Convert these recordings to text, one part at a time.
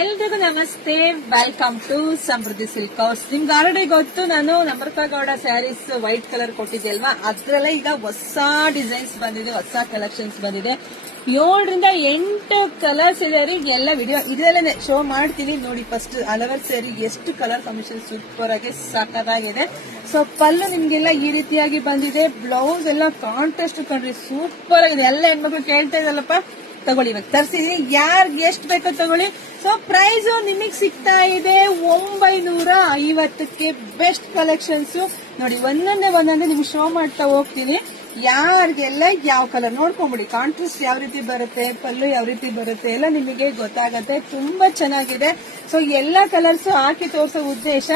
ಎಲ್ರಿಗೂ ನಮಸ್ತೆ. Welcome to Samruddhi silk house. ನಿಮ್ಗೆ ಆಲ್ರೆಡಿ ಗೊತ್ತು, ನಾನು Namrata Gowda sarees white colour ಕೊಟ್ಟಿದ್ದೆ ಅಲ್ವಾ, ಅದ್ರಲ್ಲೇ ಈಗ ಹೊಸ ಡಿಸೈನ್ಸ್ ಬಂದಿದೆ, ಹೊಸ ಕಲೆಕ್ಷನ್ಸ್ ಬಂದಿದೆ. 7 ರಿಂದ 8 ಕಲರ್ಸ್ ಇದೆ ರೀ. ಎಲ್ಲ ವಿಡಿಯೋ ಇದರಲ್ಲೇ ಶೋ ಮಾಡ್ತೀನಿ ನೋಡಿ. ಫಸ್ಟ್ ಅಲವರ್ ಸ್ಯಾರಿ ಎಷ್ಟು ಕಲರ್ ಕಾಂಬಿನೇಷನ್ ಸೂಪರ್ ಆಗಿ ಸಾಕಾಗಿದೆ. ಸೊ ಪಲ್ಲು ನಿಮ್ಗೆಲ್ಲ ಈ ರೀತಿಯಾಗಿ ಬಂದಿದೆ. ಬ್ಲೌಸ್ ಎಲ್ಲ ಕಾಂಟ್ರಾಸ್ಟ್ ಕಂಡ್ರಿ, ಸೂಪರ್ ಆಗಿದೆ. ಎಲ್ಲ ಹೆಣ್ಮಕ್ಳು ಕೇಳ್ತಾ ಇದಲ್ಲಪ್ಪ, ತಗೊಳ್ಳಿ, ಇವಾಗ ತರಿಸಿದೀನಿ, ಯಾರ್ಗೆ ಎಷ್ಟು ಬೇಕೋ ತಗೊಳ್ಳಿ. ಸೊ ಪ್ರೈಸ್ ನಿಮಗ್ ಸಿಗ್ತಾ ಇದೆ 950ಕ್ಕೆ. ಬೆಸ್ಟ್ ಕಲೆಕ್ಷನ್ಸ್ ನೋಡಿ, ಒಂದೊಂದೇ ನಿಮ್ಗೆ ಶೋ ಮಾಡ್ತಾ ಹೋಗ್ತೀನಿ. ಯಾರಿಗೆಲ್ಲ ಯಾವ ಕಲರ್ ನೋಡ್ಕೊಂಬಿಡಿ, ಕಾಂಟ್ರಾಸ್ಟ್ ಯಾವ ರೀತಿ ಬರುತ್ತೆ, ಪಲ್ಲು ಯಾವ ರೀತಿ ಬರುತ್ತೆ ಎಲ್ಲ ನಿಮಗೆ ಗೊತ್ತಾಗತ್ತೆ. ತುಂಬಾ ಚೆನ್ನಾಗಿದೆ. ಸೊ ಎಲ್ಲಾ ಕಲರ್ಸ್ ಹಾಕಿ ತೋರಿಸೋ ಉದ್ದೇಶ,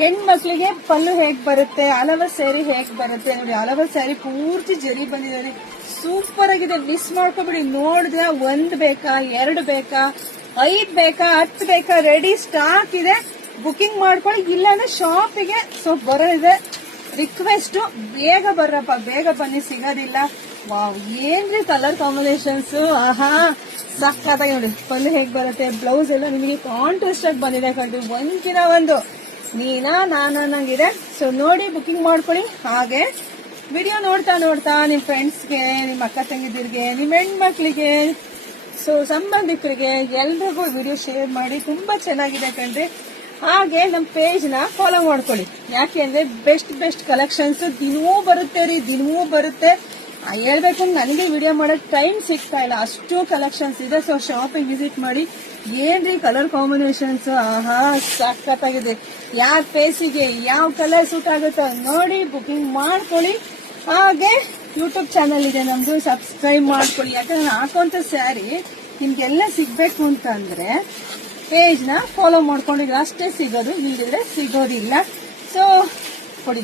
ಹೆಣ್ಮಕ್ಳಿಗೆ ಪಲ್ಲು ಹೇಗ್ ಬರುತ್ತೆ, ಹಲವರ್ ಸ್ಯಾರಿ ಹೇಗ್ ಬರುತ್ತೆ ನೋಡಿ. ಹಲವರ್ ಸ್ಯಾರಿ ಪೂರ್ತಿ ಜರಿ ಬಂದಿದೆ, ಸೂಪರ್ ಆಗಿದೆ. ಮಿಸ್ ಮಾಡ್ಕೊಬಿಡಿ. ನೋಡಿದ್ರೆ 1 ಬೇಕಾ, 2 ಬೇಕಾ, 5 ಬೇಕಾ, 10 ಬೇಕಾ, ರೆಡಿ ಸ್ಟಾಕ್ ಇದೆ. ಬುಕಿಂಗ್ ಮಾಡ್ಕೊಳ್ಳಿ, ಇಲ್ಲಾಂದ್ರೆ ಶಾಪಿಗೆ ಸ್ವಲ್ಪ ಬರೋದಿದೆ. ರಿಕ್ವೆಸ್ಟ್, ಬೇಗ ಬರ್ರಪ್ಪ, ಬೇಗ ಬನ್ನಿ, ಸಿಗೋದಿಲ್ಲ. ವಾವ್, ಏನ್ರಿ ಕಲರ್ ಕಾಂಬಿನೇಷನ್ಸ್, ಆಹಾ ಸಕ್ಕತ್ತಾಗಿ ನೋಡಿ. ಪಲ್ಲು ಹೇಗ್ ಬರುತ್ತೆ, ಬ್ಲೌಸ್ ಎಲ್ಲ ನಿಮಗೆ ಕಾಂಟ್ರಾಸ್ಟ್ ಆಗಿ ಬಂದಿದೆ ಕಣ್ರಿ. ಒಂದಿನ ಒಂದು ನೀನಾ ನಾನಂಗಿದೆ. ಸೊ ನೋಡಿ, ಬುಕಿಂಗ್ ಮಾಡ್ಕೊಳ್ಳಿ. ಹಾಗೆ ವಿಡಿಯೋ ನೋಡ್ತಾ ನಿಮ್ ಫ್ರೆಂಡ್ಸ್ಗೆ, ನಿಮ್ ಅಕ್ಕ ತಂಗಿದಿರ್ಗೆ, ನಿಮ್ ಹೆಣ್ಮಕ್ಳಿಗೆ, ಸೊ ಸಂಬಂಧಿಕರಿಗೆ ಎಲ್ರಿಗೂ ವಿಡಿಯೋ ಶೇರ್ ಮಾಡಿ. ತುಂಬಾ ಚೆನ್ನಾಗಿದೆ ಕಣ್ರಿ. ಹಾಗೆ ನಮ್ ಪೇಜ್ ನ ಫಾಲೋ ಮಾಡ್ಕೊಳ್ಳಿ. ಯಾಕೆ ಅಂದ್ರೆ ಬೆಸ್ಟ್ ಕಲೆಕ್ಷನ್ಸ್ ದಿನವೂ ಬರುತ್ತೆ ರೀ, ದಿನವೂ ಬರುತ್ತೆ. ಹೇಳ್ಬೇಕು, ನನಗೆ ವಿಡಿಯೋ ಮಾಡೋಕ್ ಟೈಮ್ ಸಿಗ್ತಾ ಇಲ್ಲ, ಅಷ್ಟು ಕಲೆಕ್ಷನ್ಸ್ ಇದೆ. ಸೊ ಶಾಪಿಂಗ್ ವಿಸಿಟ್ ಮಾಡಿ. ಏನ್ರಿ ಕಲರ್ ಕಾಂಬಿನೇಷನ್ಸ್, ಆಹಾ ಸಖತ್ತಾಗಿದೆ. ಯಾವ ಫೇಸಿಗೆ ಯಾವ ಕಲರ್ ಸೂಟ್ ಆಗುತ್ತೋ ನೋಡಿ, ಬುಕಿಂಗ್ ಮಾಡ್ಕೊಳ್ಳಿ. ಹಾಗೆ ಯೂಟ್ಯೂಬ್ ಚಾನಲ್ ಇದೆ ನಮ್ದು, ಸಬ್ಸ್ಕ್ರೈಬ್ ಮಾಡ್ಕೊಳ್ಳಿ. ಯಾಕಂದ್ರೆ ನಾನು ಹಾಕುವಂತ ಸ್ಯಾರಿ ನಿಮ್ಗೆಲ್ಲ ಸಿಗ್ಬೇಕು ಅಂತ ಅಂದ್ರೆ ಪೇಜ್ ನ ಫಾಲೋ ಮಾಡ್ಕೊಂಡಿದ್ರೆ ಅಷ್ಟೇ ಸಿಗೋದು, ಇಲ್ದಿದ್ರೆ ಸಿಗೋದಿಲ್ಲ. ಸೊ ಕೊಡಿ.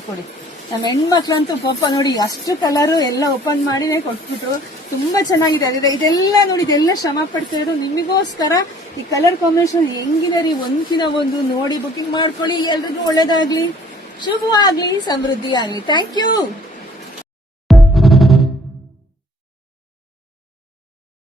ನಮ್ಮ ಹೆಣ್ಮಕ್ಳಂತೂ ಪಾಪ ನೋಡಿ, ಅಷ್ಟು ಕಲರ್ ಎಲ್ಲ ಓಪನ್ ಮಾಡಿನೇ ಕೊಟ್ಬಿಟ್ಟು ತುಂಬಾ ಚೆನ್ನಾಗಿದೆ. ಇದೆಲ್ಲ ನೋಡಿ, ಇದೆಲ್ಲ ಶ್ರಮ ಪಡ್ತಿರೋ ನಿಮಗೋಸ್ಕರ. ಈ ಕಲರ್ ಕಾಂಬಿನೇಷನ್ ಹೆಂಗಿದೆ ರೀ, ಒಂದ್ಕಿನ ಒಂದು ನೋಡಿ, ಬುಕಿಂಗ್ ಮಾಡ್ಕೊಳ್ಳಿ. ಎಲ್ರಿಗೂ ಒಳ್ಳೇದಾಗ್ಲಿ, ಶುಭವಾಗ್ಲಿ, ಸಮೃದ್ಧಿ ಆಗ್ಲಿ. Thank you.